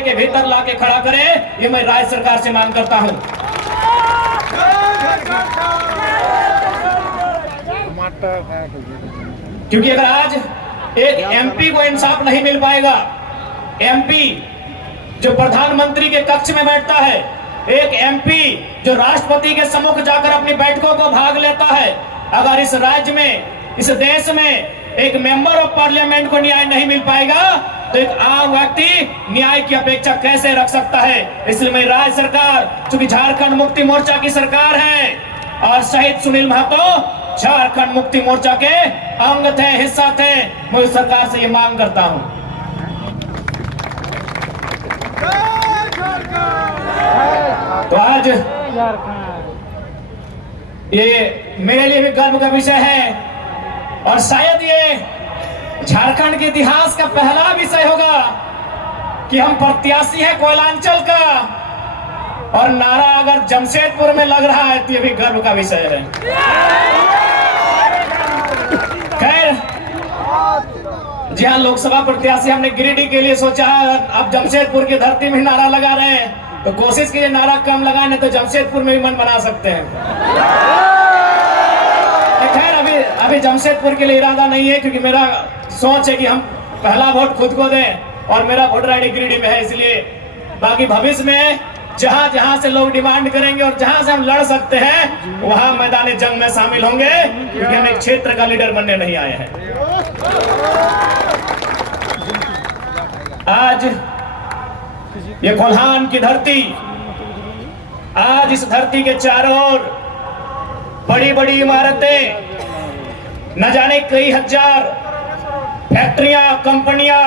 के भीतर लाके खड़ा करे, ये मैं राज्य सरकार से मांग करता हूं। क्योंकि अगर आज एक एमपी को इंसाफ नहीं मिल पाएगा, एमपी जो प्रधानमंत्री के कक्ष में बैठता है, एक एमपी जो राष्ट्रपति के सम्मुख जाकर अपनी बैठकों को भाग लेता है, अगर इस राज्य में, इस देश में एक मेंबर ऑफ पार्लियामेंट को न्याय नहीं मिल पाएगा तो एक आम व्यक्ति न्याय की अपेक्षा कैसे रख सकता है। इसलिए मैं राज्य सरकार, चूंकि झारखंड मुक्ति मोर्चा की सरकार है और शहीद सुनील महतो झारखंड मुक्ति मोर्चा के अंग थे, हिस्सा थे, मैं उस सरकार से ये मांग करता हूं। तो आज ये मेरे लिए भी गर्व का विषय है और शायद ये झारखंड के इतिहास का पहला विषय होगा कि हम प्रत्याशी हैं कोयलांचल का और नारा अगर जमशेदपुर में लग रहा है तो ये भी गर्व का विषय है। खैर, जी हाँ, लोकसभा प्रत्याशी हमने गिरिडीह के लिए सोचा है, अब जमशेदपुर की धरती में नारा लगा रहे हैं तो कोशिश कीजिए नारा कम लगाने, तो जमशेदपुर में भी मन बना सकते हैं। खैर, अभी जमशेदपुर के लिए इरादा नहीं है, क्योंकि मेरा सोच है कि हम पहला वोट खुद को दें और मेरा वोटर आईडी गिरिडीह में है। इसलिए बाकी भविष्य में जहां जहां से लोग डिमांड करेंगे और जहां से हम लड़ सकते हैं वहां मैदानी जंग में शामिल होंगे, क्योंकि हम एक क्षेत्र का लीडर बनने नहीं आए हैं। आज ये कोल्हान की धरती, आज इस धरती के चारों ओर बड़ी बड़ी इमारतें, न जाने कई हजार फैक्ट्रियां, कंपनियां,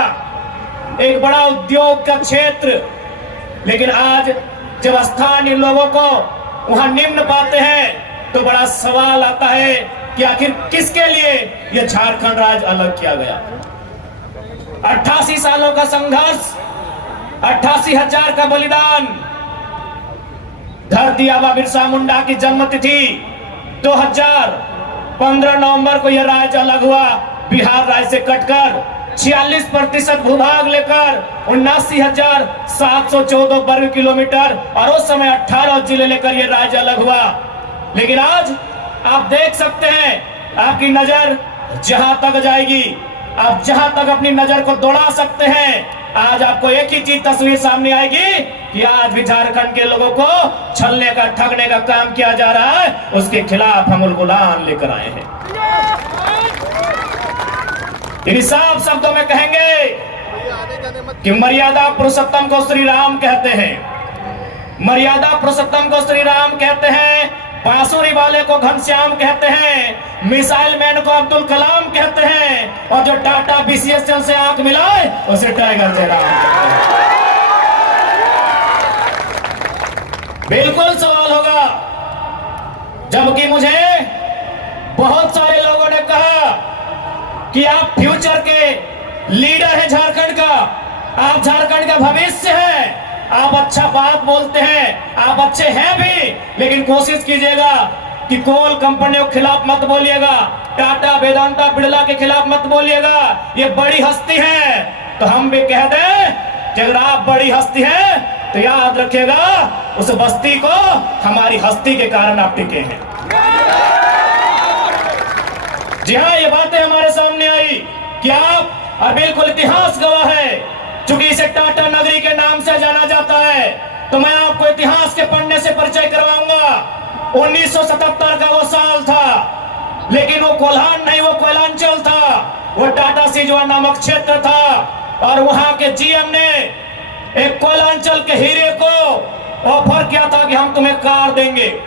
एक बड़ा उद्योग का क्षेत्र, लेकिन आज जब स्थानीय लोगों को वहां निम्न पाते हैं तो बड़ा सवाल आता है कि आखिर किसके लिए यह झारखंड राज्य अलग किया गया। 88 सालों का संघर्ष, 88,000 का बलिदान, धरती आबा बिरसा मुंडा की जन्मतिथि 2015 नवंबर को यह राज्य अलग हुआ, बिहार राज्य से कटकर 46% भूभाग लेकर 79,714 वर्ग किलोमीटर और उस समय 18 जिले लेकर यह राज्य अलग हुआ। लेकिन आज आप देख सकते हैं, आपकी नजर जहां तक जाएगी, आप जहां तक अपनी नजर को दौड़ा सकते हैं, आज आपको एक ही चीज तस्वीर सामने आएगी कि आज भी झारखंड के लोगों को छलने का, ठगने का काम किया जा रहा है, उसके खिलाफ हम उलगुलान लेकर आए हैं। इन साफ शब्दों में कहेंगे कि मर्यादा पुरुषोत्तम को श्री राम कहते हैं, मर्यादा पुरुषोत्तम को श्री राम कहते हैं, बांसुरी वाले को घनश्याम कहते हैं, मिसाइल मैन को अब्दुल कलाम कहते हैं और जो टाटा बीसीएसएल से आंख मिलाए उसे टाइगर जयराम कहते हैं। बिल्कुल सवाल होगा, जबकि मुझे बहुत सारे लोगों ने कहा कि आप फ्यूचर के लीडर हैं झारखंड का, आप झारखंड का भविष्य हैं, आप अच्छा बात बोलते हैं, आप अच्छे हैं भी, लेकिन कोशिश कीजिएगा कि कोल कंपनियों के खिलाफ मत बोलिएगा, टाटा, वेदांता, बिड़ला के खिलाफ मत बोलिएगा, ये बड़ी हस्ती है। तो हम भी कह दें कि अगर आप बड़ी हस्ती हैं तो याद रखिएगा उस बस्ती को हमारी हस्ती के कारण आप टिके हैं। जी हाँ, ये बातें हमारे सामने आई कि आप, और बिल्कुल इतिहास गवाह है, चूंकि इसे टाटा नगरी के नाम से जाना जाता है, तो मैं आपको इतिहास के पढ़ने से परिचय करवाऊंगा। 1977 का वो साल था, लेकिन वो कोल्हान नहीं, वो कोयलांचल था, वो टाटा सिजवा नामक क्षेत्र था और वहां के जीएम ने एक कोयलांचल के हीरे को ऑफर किया था कि हम तुम्हें कार देंगे।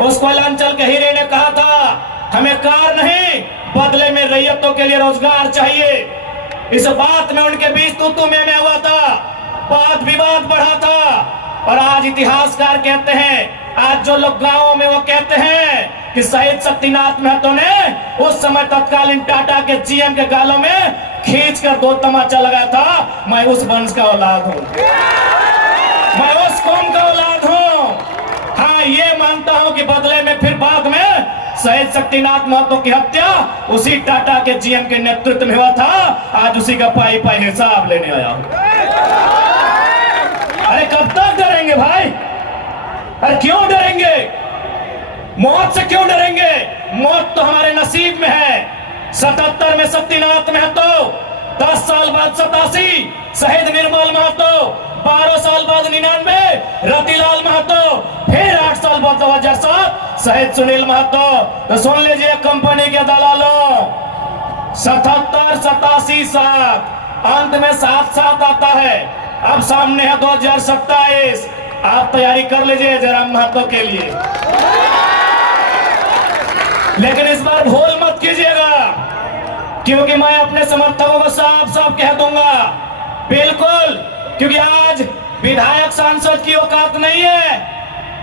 उस कोयलांचल के हीरे ने कहा था हमें कार नहीं, बदले में रैयतों के लिए रोजगार चाहिए। इस बात में उनके बीच तू में हुआ था, वाद विवाद बढ़ा था और आज इतिहासकार कहते हैं, आज जो लोग गांवों में वो कहते हैं कि शहीद शक्तिनाथ महतो ने उस समय तत्कालीन टाटा के जीएम के गालों में खींचकर 2 तमाचा लगाया था। मैं उस वंश का औलाद हूं, मैं उस कौम का औलाद हूं। हाँ, ये मानता हूं कि बदले में फिर बाद में शहीद शक्तिनाथ महतो की हत्या उसी टाटा के जीएम के नेतृत्व में हुआ था। आज उसी का पाई पाई हिसाब लेने आया हूं। डरेंगे भाई? अरे क्यों डरेंगे? मौत से क्यों डरेंगे? मौत तो हमारे नसीब में है। 77 में शक्तिनाथ महतो, 10 साल बाद 87 शहीद निर्मल महतो, 12 साल बाद 99 रतिलाल महतो, फिर 8 साल बाद 2007 शहीद सुनील महतो। तो सुन लीजिए कंपनी के दलालों, 77, 87, 7 अंत में 7 आता है। अब सामने है 2027। आप तैयारी कर लीजिए जयराम महतो के लिए, लेकिन इस बार भूल मत कीजिएगा, क्योंकि मैं अपने समर्थकों को साफ साफ कह दूंगा, बिल्कुल, क्योंकि आज विधायक सांसद की औकात नहीं है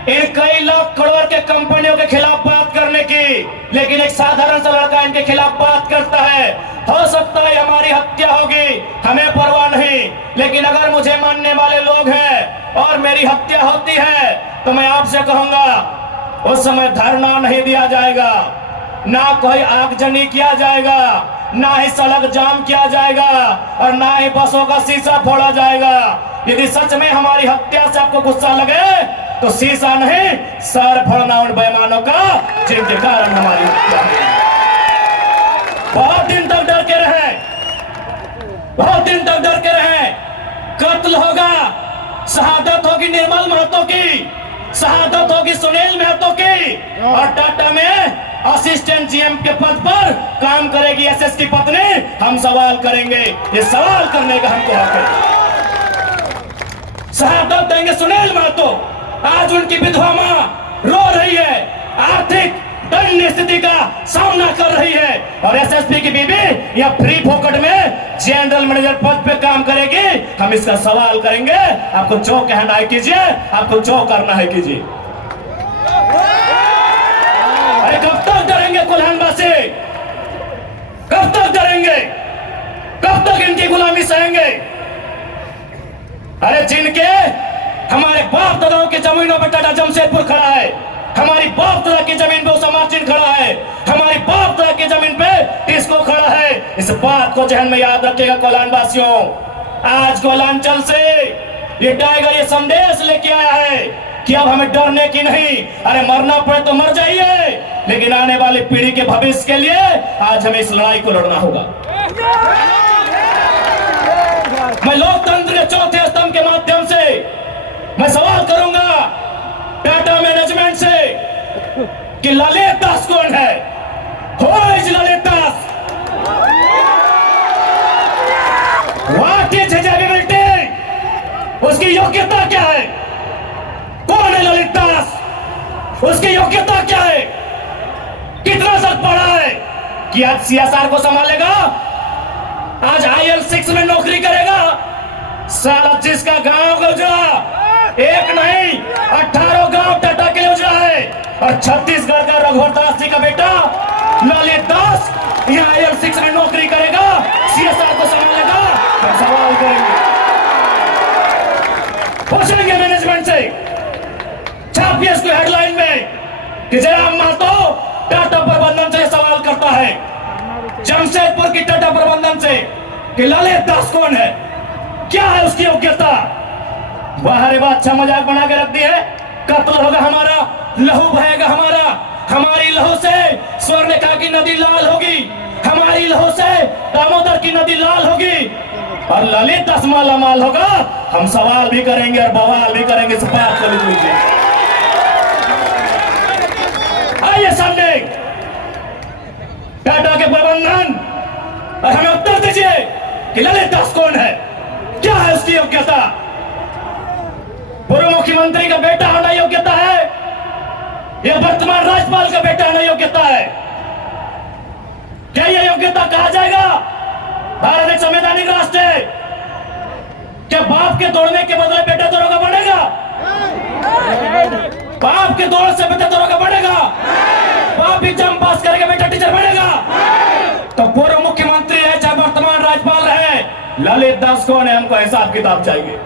इन कई लाख करोड़ के कंपनियों के खिलाफ बात करने की, लेकिन एक साधारण सा लड़का इनके खिलाफ बात करता है। हो सकता है हमारी हत्या होगी, हमें परवाह नहीं, लेकिन अगर मुझे मानने वाले लोग हैं और मेरी हत्या होती है तो मैं आपसे कहूंगा उस समय धरना नहीं दिया जाएगा, ना कोई आगजनी किया जाएगा, ना ही सड़क जाम किया जाएगा और ना ही बसों का शीशा फोड़ा जाएगा। यदि सच में हमारी हत्या से आपको गुस्सा लगे तो शीशा नहीं, सर फोड़ना उन बेईमानों का जिनके कारण हमारी हत्या हुई। बहुत दिन तक डर के रहे, बहुत दिन तक डर के रहे। कत्ल होगा, शहादत होगी निर्मल महतो की, शहादत होगी सुनील महतो की, और टाटा में असिस्टेंट जीएम के पद पर काम करेगी एसएस की पत्नी। हम सवाल करेंगे, ये सवाल करने का हमको हक है। शहादत देंगे सुनील महतो। आज उनकी विधवा मां रो रही है, आर्थिक दयनीय स्थिति का सामना कर रही है, और एसएसपी की बीबी या फ्री फोकट में जनरल मैनेजर पद पे काम करेगी। हम इसका सवाल करेंगे। आपको जो कहना है कीजिए, आपको जो करना है कीजिए। अरे कब तक डरेंगे कोल्हानवासी? कब तक डरेंगे? कब तक इनकी गुलामी सहेंगे? अरे जिनके हमारे बाप दादाओं की जमीनों पर टाटा जमशेदपुर खड़ा है, हमारी बाप दादा की जमीन पे उसा मार्जिन खड़ा है, हमारी बाप दादा की जमीन पे टिस्को खड़ा है। इस बात को जहन में याद रखिएगा कोल्हान वासियों। आज कोल्हांचल से ये टाइगर ये संदेश लेके आया है कि अब हमें डरने की नहीं, अरे मरना पड़े तो मर जाइए, लेकिन आने वाली पीढ़ी के भविष्य के लिए आज हमें इस लड़ाई को लड़ना होगा। मैं लोकतंत्र के चौथे स्तंभ के माध्यम से मैं सवाल करूंगा टाटा मैनेजमेंट से कि ललित दास कौन है? Who is Lalit Das? What is his ability? उसकी योग्यता क्या है? कौन है ललित दास? उसकी योग्यता क्या है? कितना तक पढ़ा है कि आज सीएसआर को संभालेगा, आज IL6 में नौकरी करेगा? साला जिसका गांव का उजड़ा एक नहीं 18 गांव टाटा के लिए उजड़ा है, और छत्तीसगढ़ का रघुवर दास जी का बेटा ललित दास यहाँ IL6 में नौकरी करेगा, सीएसआर को संभालेगा। हम सवाल करेंगे, पूछेंगे मैनेजमेंट से, छापिए इसको हेडलाइन में कि जयराम महतो टाटा प्रबंधन से सवाल करता है, जमशेदपुर की टाटा प्रबंधन से कि ललित दास कौन है, क्या है उसकी योग्यता। बाहर बात अच्छा मजाक बना के रख दी है। कत्ल होगा हमारा, लहू बहेगा हमारा, हमारी लहू से स्वर्णरेखा की नदी लाल होगी, हमारी लहू से दामोदर की नदी लाल होगी, और ललित दास मालामाल होगा। हम सवाल भी करेंगे और बवाल भी करेंगे। इस बात को लीजिए, आइए सामने टाटा के प्रबंधन और हमें उत्तर दीजिए कि ललित दास कौन है, क्या है उसकी योग्यता। पूर्व मुख्यमंत्री का बेटा होना योग्यता है या वर्तमान राज्यपाल का बेटा होना योग्यता है? क्या यह योग्यता कहा जाएगा? भारत एक संवैधानिक राष्ट्र है। क्या बाप के दौड़ने के बदले बेटा दौड़ेगा बढ़ेगा? बाप के दौड़ से बेटा दौड़ेगा बढ़ेगा? बाप एग्जाम पास करेगा बेटा टीचर बढ़ेगा? तो पूर्व मुख्यमंत्री है चाहे वर्तमान राज्यपाल है, ललित दास कौन है? हमको हिसाब किताब चाहिए।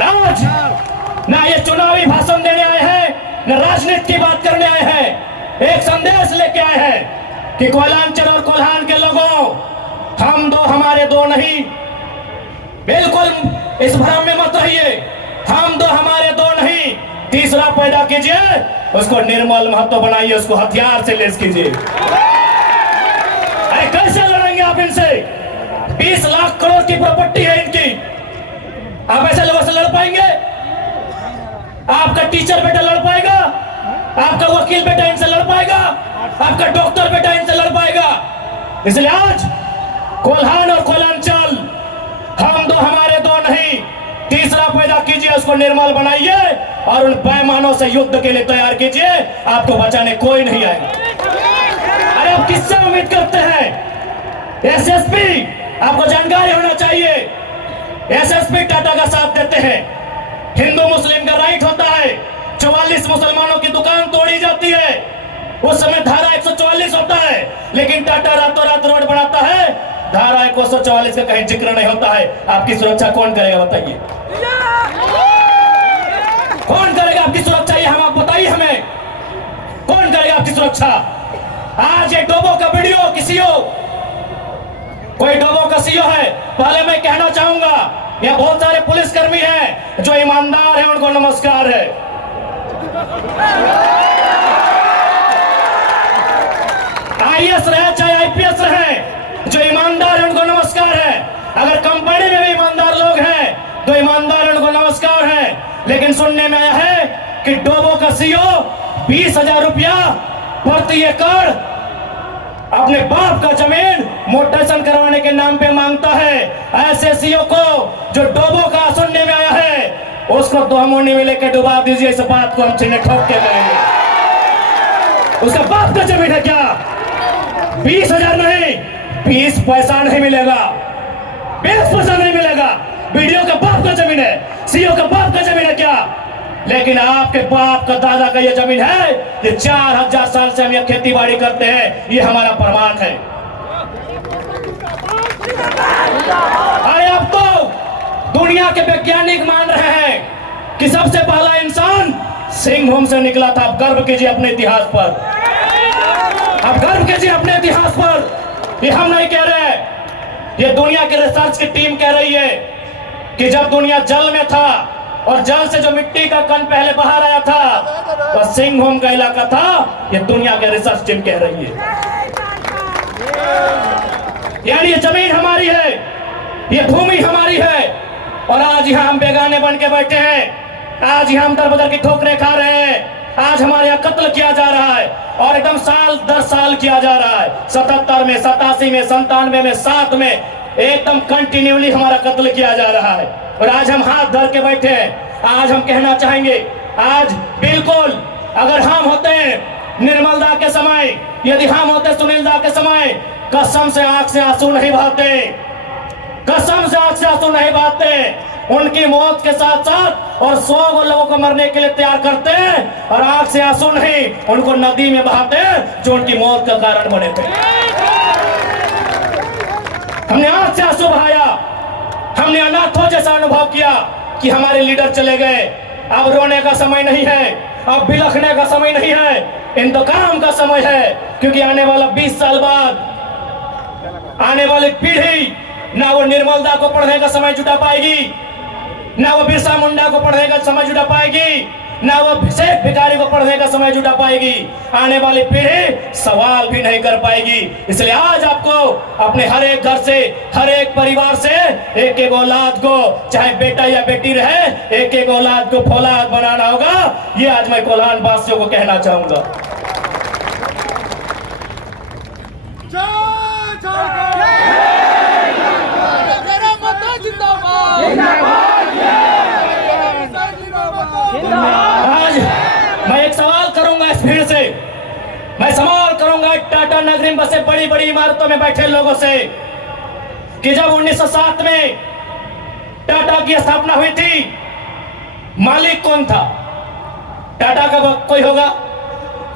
आज ना ये चुनावी भाषण देने आए हैं, न राजनीति की बात करने आए हैं। एक संदेश लेके आए हैं कि कोल्हांचल और कोल्हान के लोगों, हम दो हमारे दो नहीं, बिल्कुल इस भ्रम में मत रहिए। हम दो हमारे दो नहीं, तीसरा पैदा कीजिए, उसको निर्मल महतो बनाइए, उसको हथियार से लेस कीजिए। कैसे लड़ेंगे आप इनसे? 20 लाख करोड़ की प्रॉपर्टी है इनकी, आप ऐसे लोगों से लड़ पाएंगे? आपका टीचर बेटा लड़ पाएगा? आपका वकील बेटा इनसे लड़ पाएगा? आपका डॉक्टर बेटा इनसे लड़ पाएगा? इसलिए आज कोल्हान और कोलांचल, हम दो हमारे दो नहीं, तीसरा पैदा कीजिए, उसको निर्मल बनाइए और उन पैमानों से युद्ध के लिए तैयार कीजिए। आपको बचाने कोई नहीं आएगा। अरे आप किससे उम्मीद करते हैं? एसएसपी, आपको जानकारी होना चाहिए, एसएसपी टाटा का साथ देते हैं। हिंदू मुस्लिम का राइट होता है, 44 मुसलमानों की दुकान तोड़ी जाती है, उस समय धारा 144 होता है, लेकिन टाटा रातों रात रोड बनाता है, धारा 144 का कहीं जिक्र नहीं होता है। आपकी सुरक्षा कौन करेगा बताइए? कौन करेगा आपकी सुरक्षा? ये हम आप बताइए हमें, कौन करेगा आपकी सुरक्षा? आज ये डोबो का वीडियो किसी हो, कोई डोबो का सीओ है, पहले मैं कहना चाहूंगा, यह बहुत सारे पुलिसकर्मी हैं जो ईमानदार हैं, उनको नमस्कार है। आईएएस रहे चाहे आईपीएस रहे, जो ईमानदार है उनको नमस्कार है। अगर कंपनी में भी ईमानदार लोग हैं तो ईमानदार है, उनको नमस्कार है। लेकिन सुनने में आया है कि डोबो का सीओ 20,000 रुपया प्रति एकड़ अपने बाप का जमीन मोटेशन करवाने के नाम पे मांगता है। ऐसे सीओ को जो डोबो का सुनने में आया है, उसको दोहमोनी में लेकर डुबा दीजिए। इस बात को हम चिन्ह ठोक के कहेंगे। उसका बाप का जमीन है क्या? 20,000 नहीं, 20 पैसा नहीं मिलेगा, 20 पैसा नहीं मिलेगा। वीडियो का बाप का जमीन है, सीओ का बाप का जमीन है क्या? लेकिन आपके बाप का दादा का ये जमीन है, ये 4000 साल से हम ये खेती बाड़ी करते हैं, ये हमारा प्रमाण है। अरे अब तो दुनिया के वैज्ञानिक मान रहे हैं कि सबसे पहला इंसान सिंहभूम से निकला था। आप गर्व कीजिए अपने इतिहास पर, आप गर्व कीजिए अपने इतिहास पर। ये हम नहीं कह रहे, ये दुनिया की रिसर्च की टीम कह रही है कि जब दुनिया जल में था और जल से जो मिट्टी का कण पहले बाहर आया था, तो सिंहभूम का इलाका था। ये दुनिया के रिसर्च टीम कह रही है। यानी ये जमीन हमारी है, ये भूमि हमारी है, और आज यहाँ हम बेगाने बन के बैठे हैं। आज यहाँ हम दर बदर की ठोकरें खा रहे हैं। आज हमारे यहाँ कत्ल किया जा रहा है, और एकदम साल दर साल किया जा रहा है। 77 में, 87 में, 97 में, 7 में एकदम कंटिन्यूली हमारा कत्ल किया जा रहा है। और आज हम हाथ धर के बैठे हैं। आज हम कहना चाहेंगे, आज बिल्कुल अगर हम होते निर्मल दा के समय, यदि हम होते सुनील दा के समय, कसम से आंख से आंसू नहीं बहाते, कसम से आंख से आंसू नहीं बहाते। उनकी मौत के साथ साथ और 100 लोगों को मरने के लिए तैयार करते हैं, और आंख से आंसू नहीं उनको नदी में बहाते जो उनकी मौत का कारण बने थे। हमने आंख से आंसू बहाया, हमने अनाथों जैसा अनुभव किया कि हमारे लीडर चले गए। अब रोने का समय नहीं है, अब बिलखने का समय नहीं है, इंतकाम का समय है। क्योंकि आने वाला 20 साल बाद आने वाली पीढ़ी ना वो निर्मल दा को पढ़ने का समय जुटा पाएगी, ना वो बिरसा मुंडा को पढ़ने का समय जुटा पाएगी, ना वो शेख भिखारी को पढ़ने का समय जुटा पाएगी। आने वाली पीढ़ी सवाल भी नहीं कर पाएगी। इसलिए आज आपको अपने हर एक घर से, हर एक परिवार से एक एक औलाद को, चाहे बेटा या बेटी रहे, एक एक औलाद को फौलाद बनाना होगा। ये आज मैं कोल्हान वासियों को कहना चाहूंगा। आज मैं एक सवाल करूंगा इस भीड़ से, मैं सवाल करूंगा टाटा नगरी में बसे बड़ी बड़ी इमारतों में बैठे लोगों से कि जब 1907 में टाटा की स्थापना हुई थी, मालिक कौन था? टाटा का कोई होगा?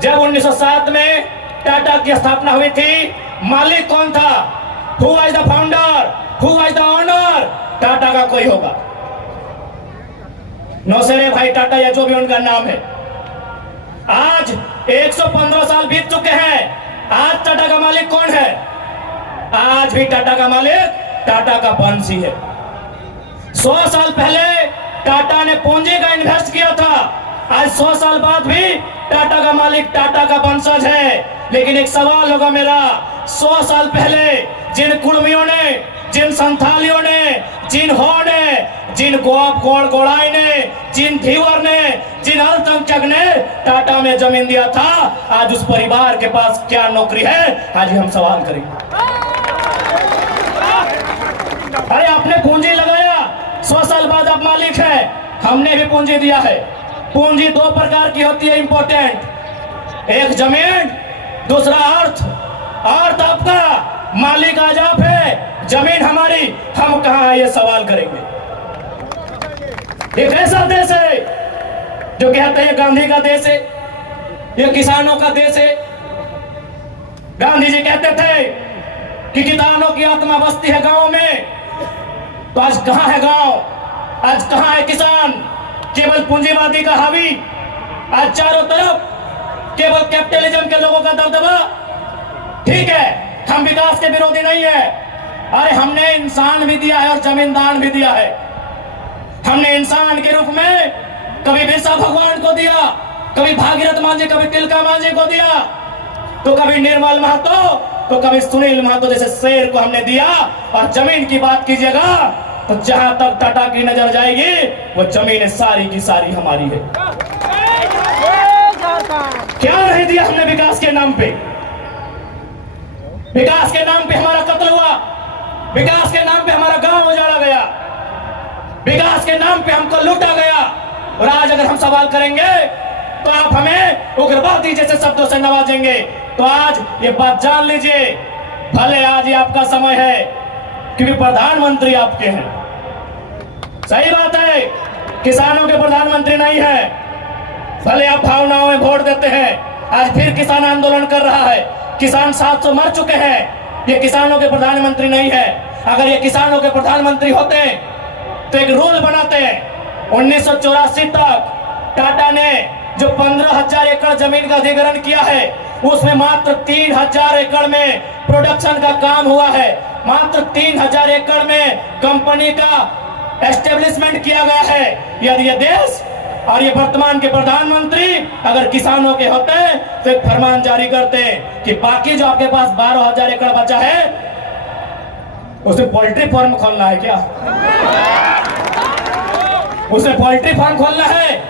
जब 1907 में टाटा की स्थापना हुई थी, मालिक कौन था? Who was the founder? Who was the owner? Tata का कोई होगा? नौसेरे भाई टाटा या जो भी उनका नाम है। आज 115 साल बीत चुके हैं, आज टाटा का मालिक कौन है? आज भी टाटा का मालिक टाटा का वंशी है। 100 साल पहले टाटा ने पूंजी का इन्वेस्ट किया था। आज 100 साल बाद भी टाटा का मालिक टाटा का वंशज है। लेकिन एक सवाल होगा मेरा, 100 साल पहले जिन कुर्मियों ने, जिन संथालियों ने, जिन हो ने, जिन गोड़ाई ने, जिन धीवर ने, जिन अल्पसंख्यक ने टाटा में जमीन दिया था, आज उस परिवार के पास क्या नौकरी है? आज हम सवाल करेंगे। अरे आपने पूंजी लगाया, 100 साल बाद आप मालिक है। हमने भी पूंजी दिया है। पूंजी 2 प्रकार की होती है इंपॉर्टेंट, एक जमीन, दूसरा अर्थ। अर्थ आपका, मालिक आज आप है, जमीन हमारी, हम कहां है ये सवाल करेंगे। एक ऐसा देश है जो कहते हैं गांधी का देश है, ये किसानों का देश है। गांधी जी कहते थे कि किसानों की आत्मा बसती है गांव में। तो आज कहां है गांव? आज कहां है किसान? केवल पूंजीवादी का हावी, आज चारों तरफ केवल कैपिटलिज्म के लोगों का दबदबा। ठीक है, हम विकास के विरोधी नहीं है। अरे हमने इंसान भी दिया है और जमींदान भी दिया है। हमने इंसान के रूप में कभी बिरसा भगवान को दिया, कभी भागीरथ मांझी, कभी तिलका मांझी को दिया, तो कभी निर्मल महतो, तो कभी सुनील महतो जैसे शेर को हमने दिया। और जमीन की बात कीजिएगा तो जहां तक टाटा की नजर जाएगी वो जमीन सारी की सारी हमारी है। क्या नहीं दिया हमने विकास के नाम पे? विकास के नाम पे हमारा कत्ल हुआ, विकास के नाम पे हमारा गांव उजाड़ा गया, विकास के नाम पे हमको लूटा गया। और आज अगर हम सवाल करेंगे तो आप हमें उग्रवादी जैसे शब्दों से नवाजेंगे। तो आज ये बात जान लीजिए, भले आज ये आपका समय है क्योंकि प्रधानमंत्री आपके हैं। सही बात है, किसानों के प्रधानमंत्री नहीं है। भले आप भावनाओं में वोट देते हैं, आज फिर किसान आंदोलन कर रहा है। किसान 700 मर चुके हैं, ये किसानों के प्रधानमंत्री नहीं है। अगर ये किसानों के प्रधानमंत्री होते तो एक रूल बनाते हैं। 1984 तक टाटा ने जो 15,000 एकड़ जमीन का अधिग्रहण किया है, उसमें मात्र 3,000 एकड़ में प्रोडक्शन का काम हुआ है। मात्र 3,000 एकड़ में कंपनी का एस्टेब्लिशमेंट किया गया है। यदि ये देश और ये वर्तमान के प्रधानमंत्री अगर किसानों के होते तो एक फरमान जारी करते कि बाकी जो आपके पास 12,000 एकड़ बचा है उसे पोल्ट्री फार्म खोलना है। क्या उसे पोल्ट्री फार्म खोलना है?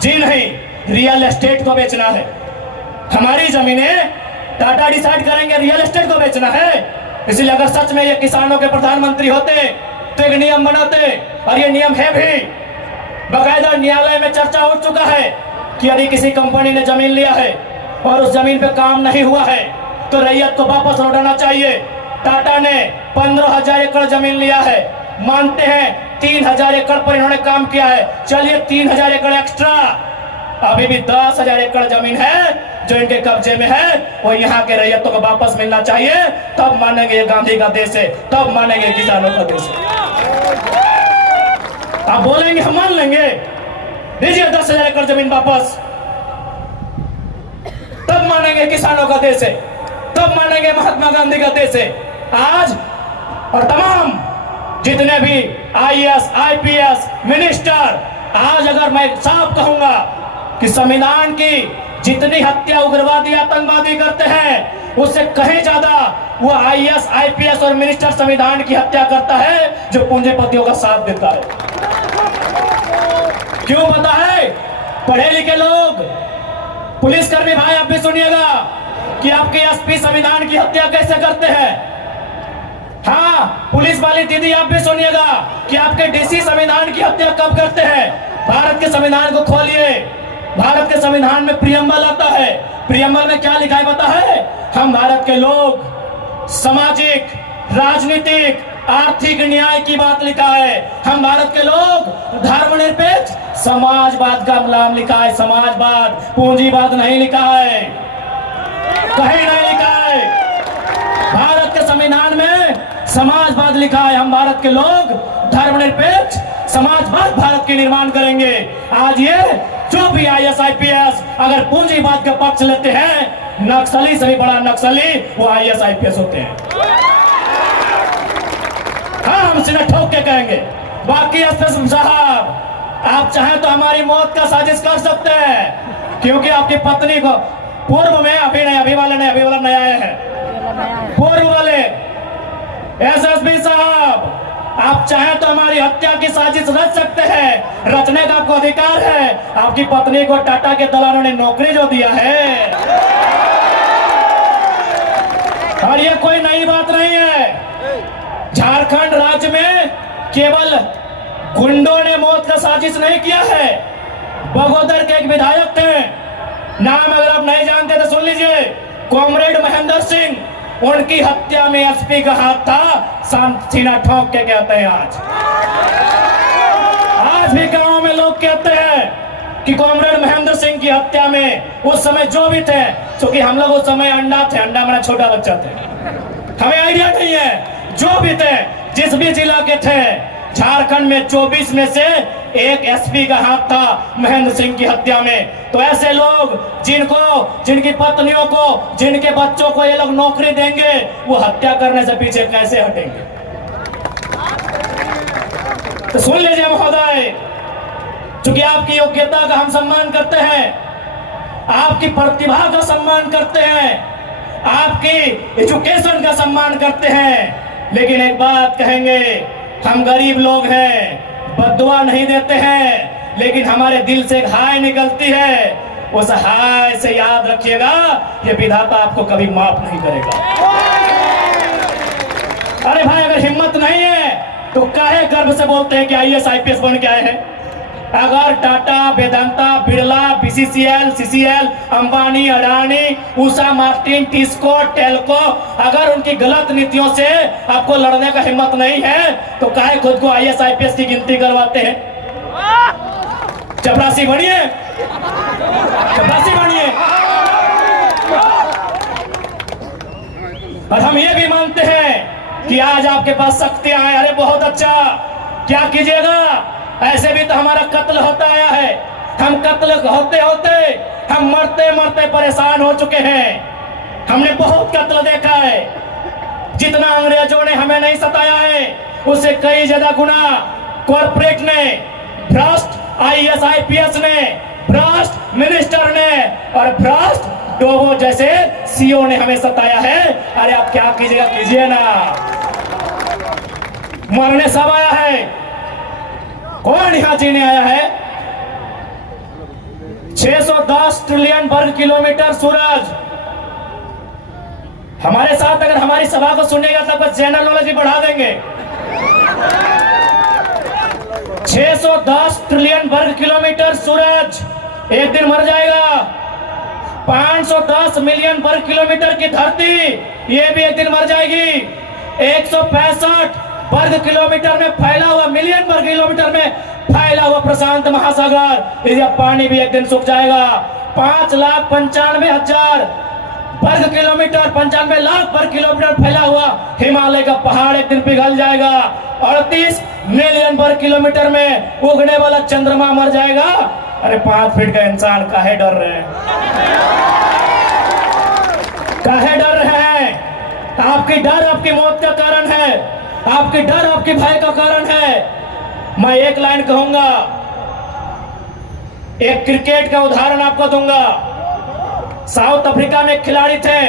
जी नहीं, रियल एस्टेट को बेचना है। हमारी जमीनें टाटा डिसाइड करेंगे रियल एस्टेट को बेचना है। इसलिए अगर सच में ये किसानों के प्रधानमंत्री होते तो एक नियम बनाते, और ये नियम है भी, बकायदा न्यायालय में चर्चा हो चुका है कि यदि किसी कंपनी ने जमीन लिया है और उस जमीन पे काम नहीं हुआ है तो रैयत को वापस लौटाना चाहिए। टाटा ने 15,000 एकड़ जमीन लिया है, मानते हैं 3,000 एकड़ पर इन्होंने काम किया है, चलिए 3,000 एकड़ एक्स्ट्रा, अभी भी 10,000 एकड़ जमीन है जो इनके कब्जे में है, वो यहाँ के रैयतों को वापस मिलना चाहिए। तब मानेंगे ये गांधी का देश है, तब मानेंगे किसानों का देश है। आप बोलेंगे हम मान लेंगे, दीजिए 10,000 एकड़ जमीन वापस, तब मानेंगे किसानों का देश है, तब मानेंगे महात्मा गांधी का देश है। आज और तमाम जितने भी IAS, IPS, मिनिस्टर, आज अगर मैं साफ कहूंगा कि संविधान की जितनी हत्या उग्रवादी आतंकवादी करते हैं उससे कहीं ज्यादा वो IAS, IPS और मिनिस्टर संविधान की हत्या करता है जो पूंजीपतियों का साथ देता है। क्यों पता है? पढ़े लिखे लोग, पुलिसकर्मी भाई आप भी सुनिएगा कि आपके SP संविधान की हत्या कैसे करते हैं। हाँ, पुलिस वाली दीदी आप भी सुनिएगा कि आपके DC संविधान की हत्या कब करते हैं। भारत के संविधान को खोलिए, भारत के संविधान में प्रियम्बल आता है। प्रियम्बल में क्या लिखा है पता है? हम भारत के लोग सामाजिक, राजनीतिक, आर्थिक न्याय की बात लिखा है। हम भारत के लोग धर्मनिरपेक्ष समाजवाद का नाम लिखा है। समाजवाद, पूंजीवाद नहीं लिखा है, कहीं नहीं लिखा है। भारत के संविधान में समाजवाद लिखा है। हम भारत के लोग धर्मनिरपेक्ष समाजवाद भारत के निर्माण करेंगे। आज ये जो भी IAS, IPS अगर पूंजीवाद का पक्ष लेते हैं, नक्सली से भी बड़ा नक्सली वो IAS, IPS होते हैं। हाँ, हम सीधे ठोक के कहेंगे बाकी एसपी साहब आप चाहें तो हमारी मौत का साजिश कर सकते हैं, क्योंकि आपकी पत्नी को पूर्व में अभी वाला नया आया है, पूर्व वाले एसएसपी साहब आप चाहें तो हमारी हत्या की साजिश रच सकते हैं, रचने का आपको अधिकार है। आपकी पत्नी को टाटा के दलालों ने नौकरी जो दिया है, और ये कोई नई बात नहीं है। झारखंड राज्य में केवल गुंडों ने मौत का साजिश नहीं किया है, बगोदर के एक विधायक थे, नाम अगर आप नहीं जानते तो सुन लीजिए, कॉमरेड महेंद्र सिंह, उनकी हत्या में एसपी का हाथ था। सीना ठोक के कहते हैं आज भी गांव में लोग कहते हैं कि कॉमरेड महेंद्र सिंह की हत्या में उस समय जो भी थे, क्योंकि हम लोग उस समय अंडा मेरा छोटा बच्चा थे, हमें आइडिया नहीं है, जो भी थे जिस भी जिला के थे, झारखंड में 24 में से एक एसपी का हाथ था महेंद्र सिंह की हत्या में। तो ऐसे लोग जिनकी पत्नियों को, जिनके बच्चों को ये लोग नौकरी देंगे, वो हत्या करने से पीछे कैसे हटेंगे? तो सुन लीजिए महोदय, क्योंकि आपकी योग्यता का हम सम्मान करते हैं, आपकी प्रतिभा का सम्मान करते हैं, आपकी एजुकेशन का सम्मान करते हैं, लेकिन एक बात कहेंगे, हम गरीब लोग हैं, बद्दुआ नहीं देते हैं, लेकिन हमारे दिल से एक हाय निकलती है, उस हाय से याद रखिएगा, ये विधाता आपको कभी माफ नहीं करेगा। अरे भाई, अगर हिम्मत नहीं है तो काहे गर्व से बोलते हैं कि आईएएस आईपीएस बन के आए हैं? अगर Tata, Vedanta, Birla, BCCL, CCL, Ambani, Adani, Usha Martin, TISCO, Telco, अगर उनकी गलत नीतियों से आपको लड़ने का हिम्मत नहीं है तो काहे खुद को आईएएस आईपीएस की गिनती करवाते हैं? चपरासी बनिए, चपरासी बनिए। और हम ये भी मानते हैं कि आज आपके पास शक्तियां हैं, अरे बहुत अच्छा, क्या कीजिएगा? ऐसे भी तो हमारा कत्ल होता आया है, हम कत्ल होते होते हम मरते मरते परेशान हो चुके हैं। हमने बहुत कत्ल देखा है, जितना अंग्रेजों ने हमें नहीं सताया है उससे कई ज्यादा गुना कॉर्पोरेट ने, भ्रष्ट आईएएस आईपीएस ने, भ्रष्ट मिनिस्टर ने और भ्रष्ट डोबो जैसे सीओ ने हमें सताया है। अरे आप क्या कीजिएगा, कीजिए ना, मरने सब आया है, कौन यहां जीने आया है? 610 ट्रिलियन वर्ग किलोमीटर सूरज। हमारे साथ अगर हमारी सभा को सुनेगा तो बस जनरल नॉलेज भी बढ़ा देंगे। 610 ट्रिलियन वर्ग किलोमीटर सूरज एक दिन मर जाएगा। 510 मिलियन वर्ग किलोमीटर की धरती, ये भी एक दिन मर जाएगी। 165 वर्ग किलोमीटर में फैला हुआ, मिलियन वर्ग किलोमीटर में फैला हुआ प्रशांत महासागर, इसका पानी भी एक दिन सूख जाएगा। 5,95,000 वर्ग किलोमीटर, 95 लाख वर्ग किलोमीटर फैला हुआ हिमालय का पहाड़ एक दिन पिघल जाएगा। 38 मिलियन वर्ग किलोमीटर में उगने वाला चंद्रमा मर जाएगा। अरे 5 फीट का इंसान काहे डर रहे हैं? काहे डर रहे हैं? आपकी डर आपकी मौत का कारण है, आपकी डर आपके भय का कारण है। मैं एक लाइन कहूंगा, एक क्रिकेट का उदाहरण आपको दूंगा। साउथ अफ्रीका में एक खिलाड़ी थे,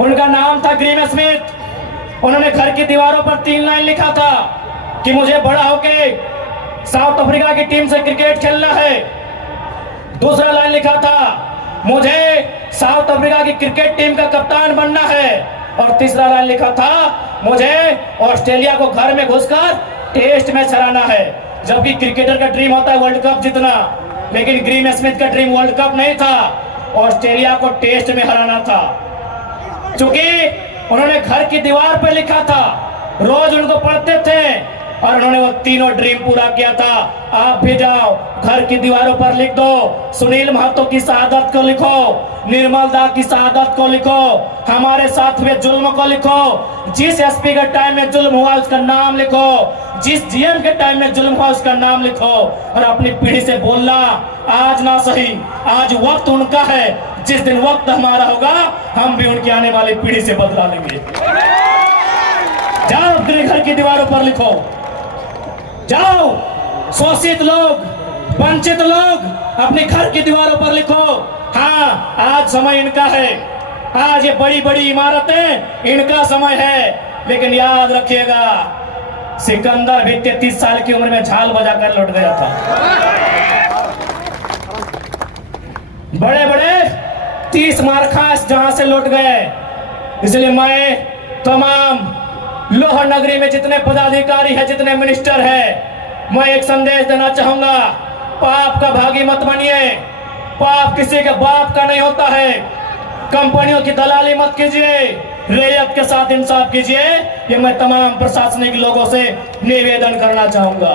उनका नाम था ग्रीम स्मिथ। उन्होंने घर की दीवारों पर 3 लाइन लिखा था कि मुझे बड़ा होके साउथ अफ्रीका की टीम से क्रिकेट खेलना है। दूसरा लाइन लिखा था मुझे साउथ अफ्रीका की क्रिकेट टीम का कप्तान बनना है। और तीसरा लाइन लिखा था मुझे ऑस्ट्रेलिया को घर में घुसकर टेस्ट मैच हराना है। जबकि क्रिकेटर का ड्रीम होता है वर्ल्ड कप जीतना, लेकिन ग्रीम स्मिथ का ड्रीम वर्ल्ड कप नहीं था, ऑस्ट्रेलिया को टेस्ट में हराना था। क्योंकि उन्होंने घर की दीवार पर लिखा था, रोज उनको पढ़ते थे और उन्होंने वो तीनों ड्रीम पूरा किया था। आप भी जाओ, घर की दीवारों पर लिख दो, सुनील महतो की शहादत को लिखो, निर्मल दा की शहादत को लिखो, हमारे साथ हुए जुल्म को लिखो, जिस एसपी के टाइम में जुल्म हुआ उसका नाम लिखो, जिस जीएम के टाइम में जुल्म हुआ उसका नाम लिखो। और अपनी पीढ़ी से बोलना, आज ना सही, आज वक्त उनका है, जिस दिन वक्त हमारा होगा हम भी उनकी आने वाली पीढ़ी से बदला लेंगे। जाओ अपने घर की दीवारों पर लिखो, जाओ, शोषित लोग, वंचित लोग अपने घर की दीवारों पर लिखो, हाँ आज समय इनका है, आज ये बड़ी बड़ी इमारतें इनका समय है। लेकिन याद रखिएगा, सिकंदर भी 33 साल की उम्र में झाल बजाकर लौट गया था। बड़े बड़े 30 मारखास जहां से लौट गए। इसलिए मैं तमाम लोह नगरी में जितने पदाधिकारी हैं, जितने मिनिस्टर हैं, मैं एक संदेश देना चाहूंगा, पाप का भागी मत बनिए। पाप किसी के बाप का नहीं होता है। कंपनियों की दलाली मत कीजिए, रैयत के साथ इंसाफ कीजिए। ये मैं तमाम प्रशासनिक लोगों से निवेदन करना चाहूंगा।